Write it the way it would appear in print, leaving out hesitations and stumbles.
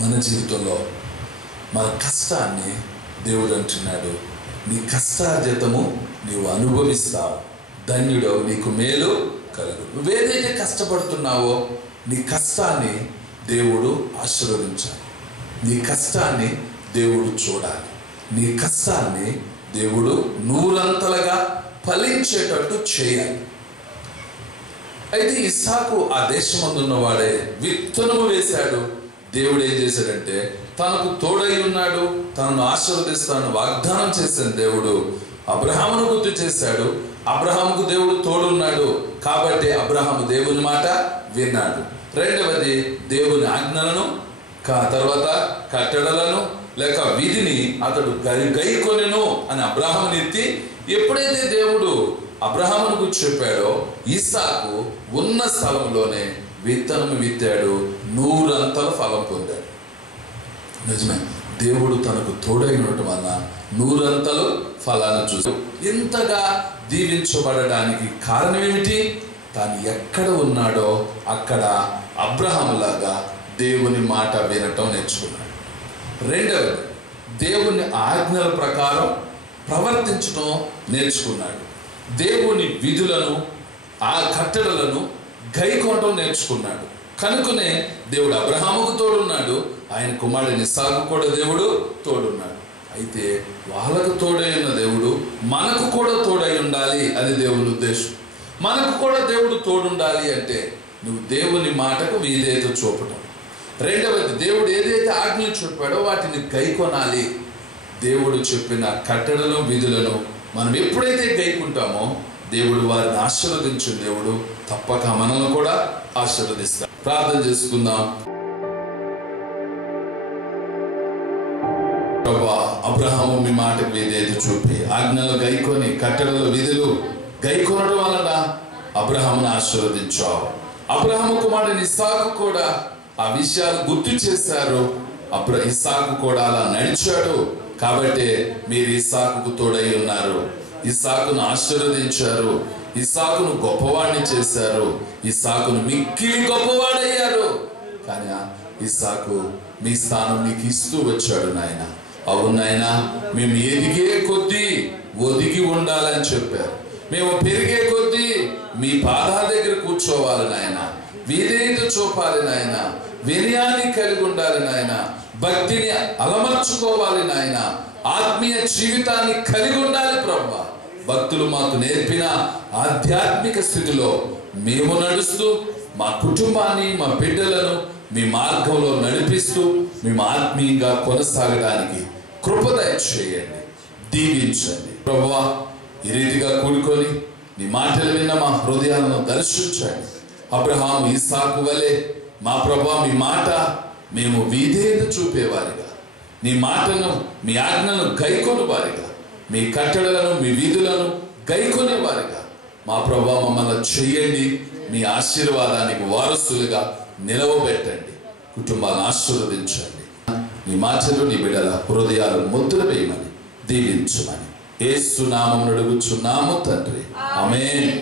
మన జీవితంలో మన కష్టాన్ని దేవుడు అంటున్నాడు, నీ కష్టార్జితము నీవు అనుభవిస్తావు, ధన్యుడవు, నీకు మేలు కలుగు. నువ్వేదైతే కష్టపడుతున్నావో నీ కష్టాన్ని దేవుడు ఆశీర్వదించాలి, నీ కష్టాన్ని దేవుడు చూడాలి, నీ కష్టాన్ని దేవుడు నూరంతలుగా ఫలించేటట్టు చేయాలి. అయితే ఇస్సాకు ఆ దేశమందున్న వాడే విత్తనము వేశాడు. దేవుడు ఏం చేశాడంటే తనకు తోడై ఉన్నాడు, తనను ఆశీర్వదిస్తాను వాగ్దానం చేసిన దేవుడు అబ్రహామును గుర్తు చేశాడు. అబ్రహాముకు దేవుడు తోడున్నాడు కాబట్టి అబ్రహాము దేవుని మాట విన్నాడు. రెండవది, దేవుని ఆజ్ఞలను తర్వాత కట్టడలను లేక విధిని అతడు గైకొనెను అని అబ్రహాముని ఎత్తి ఎప్పుడైతే దేవుడు అబ్రహాముకు చెప్పాడో ఇస్సాకు ఉన్న స్థలంలోనే విత్తనం విత్తాడు, 100 ఫలం పొందాడు. నిజమే, దేవుడు తనకు తోడై ఉండటం వలన 100 ఫలాన్ని చూసి ఇంతగా దీవించబడడానికి కారణం ఏమిటి? తాను ఎక్కడ ఉన్నాడో అక్కడ అబ్రహాములాగా దేవుని మాట వినటం నేర్చుకున్నాడు. రెండవది, దేవుని ఆజ్ఞల ప్రకారం ప్రవర్తించడం నేర్చుకున్నాడు. దేవుని విధులను ఆ కట్టడలను గైకొనటం నేర్చుకున్నాడు. కనుకనే దేవుడు అబ్రహాముకు తోడున్నాడు, ఆయన కుమారుని ఇస్సాకు కూడా దేవుడు తోడున్నాడు. అయితే వాళ్ళకు తోడై ఉన్న దేవుడు మనకు కూడా తోడై ఉండాలి, అది దేవుని ఉద్దేశం. మనకు కూడా దేవుడు తోడుండాలి అంటే నువ్వు దేవుని మాటకు విధేయత చూపటం. రెండవది, దేవుడు ఏదైతే ఆజ్ఞలు చెప్పాడో వాటిని గైకొనాలి. దేవుడు చెప్పిన కట్టడలను విధులను మనం ఎప్పుడైతే గైకుంటామో దేవుడు వారిని ఆశీర్వదించిన దేవుడు తప్పక మనల్ని కూడా ఆశీర్వదిస్తాడు. ప్రార్థన చేసుకుందాం. ప్రభువా, అబ్రహాము మీ మాటకు విధేయత చూపి ఆజ్ఞలు గైకొని కట్టడలు విధులు గైకొనడం వలన అబ్రహామును ఆశీర్వదించావు. అబ్రహాము కుమారుని ఇస్సాకు కూడా ఆ విషయాలు గుర్తు చేశారు. ఇస్సాకు కూడా అలా నడిచాడు కాబట్టి మీరు ఇస్సాకుకు తోడై ఉన్నారు, ఇస్సాకును ఆశీర్వదించారు, ఇస్సాకును గొప్పవాడిని చేశారు, ఇస్సాకును మిక్కిలి గొప్పవాడయ్యారు. కానీ ఇస్సాకు మీ స్థానం మీకు ఇస్తూ వచ్చాడు. నాయన, అవును నాయన, మేము ఎదిగే కొద్దీ ఒదిగి ఉండాలని చెప్పారు. మేము పెరిగే కొద్దీ మీ పాదాల దగ్గర కూర్చోవాలి నాయన, విధేయత చూపాలి నాయన, వినయాన్ని కలిగి ఉండాలి నాయన, భక్తిని అలమర్చుకోవాలి నాయన, ఆత్మీయ జీవితాన్ని కలిగి ఉండాలి ప్రభువా. భక్తులు మాకు నేర్పిన ఆధ్యాత్మిక స్థితిలో మేము నడుస్తూ మా కుటుంబాన్ని మా బిడ్డలను మీ మార్గంలో నడిపిస్తూ మేము ఆత్మీయంగా కొనసాగడానికి కృప దయచేయండి, దీవించండి ప్రభువా. ఈ రీతిగా కూడుకొని నీ మాటలు విన్న మా హృదయాలను దర్శించండి. అబ్రహాము ఇస్సాకు వలె మా ప్రభువా మీ మాట మేము విధేయత చూపేవారిగా, నీ మాటను మీ ఆజ్ఞలను గైకొనే వారిగా, మీ కట్టడలను మీ విధులను గైకొనే వారిగా మా ప్రభువా మమ్మల్ని చేయండి. మీ ఆశీర్వాదానికి వారసులుగా నిలవబెట్టండి, కుటుంబాలను ఆశీర్వదించండి. నీ మాటలు నీ బిడ్డల హృదయాలు ముద్ర వేయమని దీవించమని యేసు నామమున అడుగుచున్నాము తండ్రి, ఆమేన్.